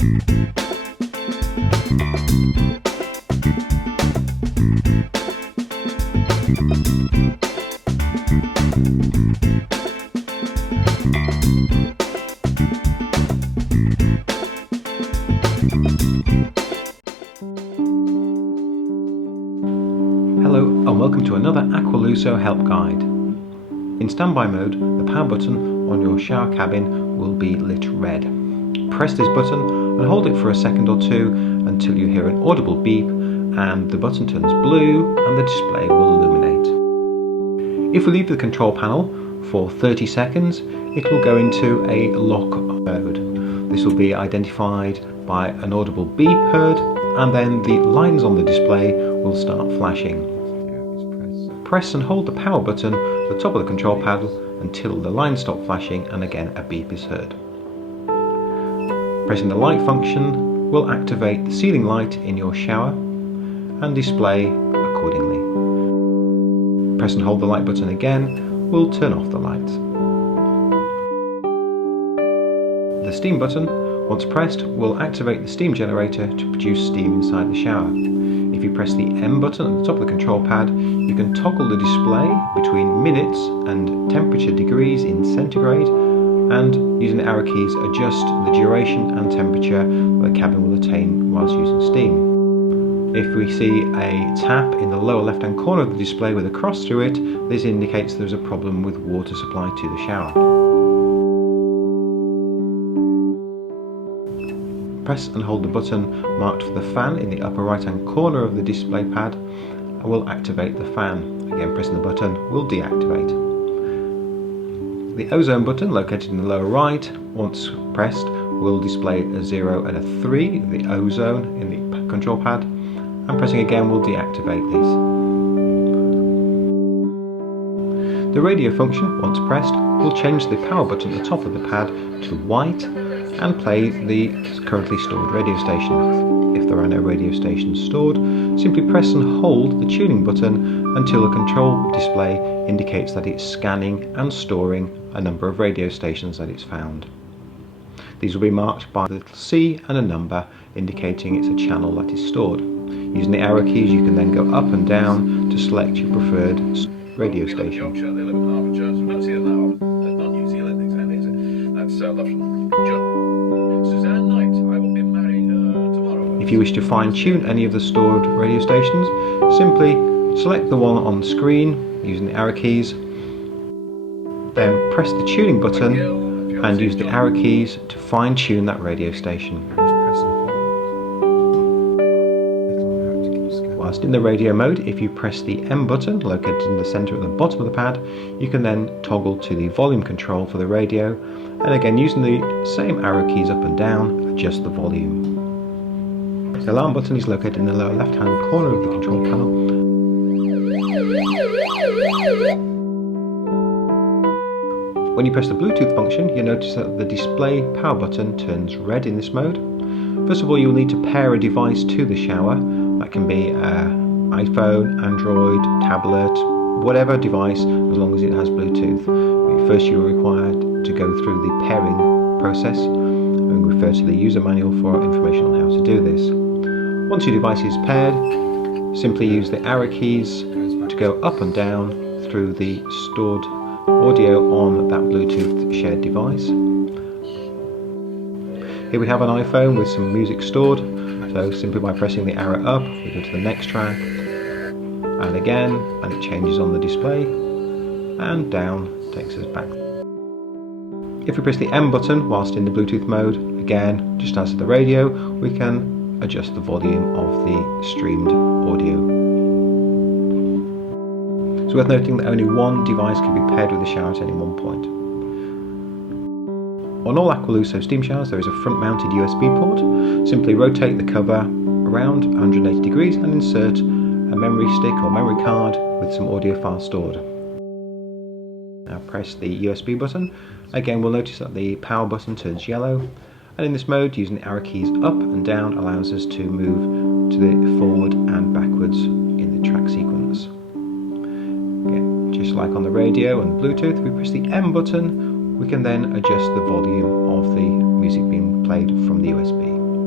Hello and welcome to another AquaLusso help guide. In standby mode, the power button on your shower cabin will be lit red. Press this button and hold it for a second or two until you hear an audible beep and the button turns blue and the display will illuminate. If we leave the control panel for 30 seconds, it will go into a lock mode. This will be identified by an audible beep heard, and then the lines on the display will start flashing. Press and hold the power button at the top of the control panel until the lines stop flashing and again a beep is heard. Pressing the light function will activate the ceiling light in your shower and display accordingly. Press and hold the light button again will turn off the lights. The steam button, once pressed, will activate the steam generator to produce steam inside the shower. If you press the M button at the top of the control pad, you can toggle the display between minutes and temperature degrees in centigrade, and using the arrow keys adjust the duration and temperature the cabin will attain whilst using steam. If we see a tap in the lower left hand corner of the display with a cross through it, this indicates there's a problem with water supply to the shower. Press and hold the button marked for the fan in the upper right hand corner of the display pad and will activate the fan. Again, pressing the button will deactivate. The ozone button, located in the lower right, once pressed will display a 0 and a 3, the ozone in the control pad, and pressing again will deactivate these. The radio function, once pressed, will change the power button at the top of the pad to white and play the currently stored radio station. If there are no radio stations stored, simply press and hold the tuning button until the control display indicates that it's scanning and storing a number of radio stations that it's found. These will be marked by a little C and a number indicating it's a channel that is stored. Using the arrow keys you can then go up and down to select your preferred radio station. If you wish to fine-tune any of the stored radio stations, simply select the one on the screen using the arrow keys, then press the tuning button and use the arrow keys to fine-tune that radio station. Whilst in the radio mode, if you press the M button located in the centre at the bottom of the pad, you can then toggle to the volume control for the radio, and again using the same arrow keys up and down, adjust the volume. The alarm button is located in the lower left hand corner of the control panel. When you press the Bluetooth function, you'll notice that the display power button turns red in this mode. First of all, you'll need to pair a device to the shower. That can be an iPhone, Android, tablet, whatever device, as long as it has Bluetooth. First you're required to go through the pairing process and refer to the user manual for information on how to do this. Once your device is paired, simply use the arrow keys to go up and down through the stored audio on that Bluetooth shared device. Here we have an iPhone with some music stored, so simply by pressing the arrow up we go to the next track, and again, and it changes on the display, and down takes us back. If we press the M button whilst in the Bluetooth mode, again, just as the radio, we can adjust the volume of the streamed audio. It's worth noting that only one device can be paired with the shower at any one point. On all AquaLusso steam showers there is a front-mounted USB port. Simply rotate the cover around 180 degrees and insert a memory stick or memory card with some audio files stored. Now press the USB button. Again, we'll notice that the power button turns yellow, and in this mode using the arrow keys up and down allows us to move to the forward and backwards in the track sequence. Again, just like on the radio and Bluetooth, we press the M button, we can then adjust the volume of the music being played from the USB.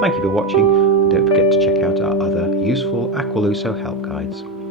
Thank you for watching, and don't forget to check out our other useful AquaLusso help guides.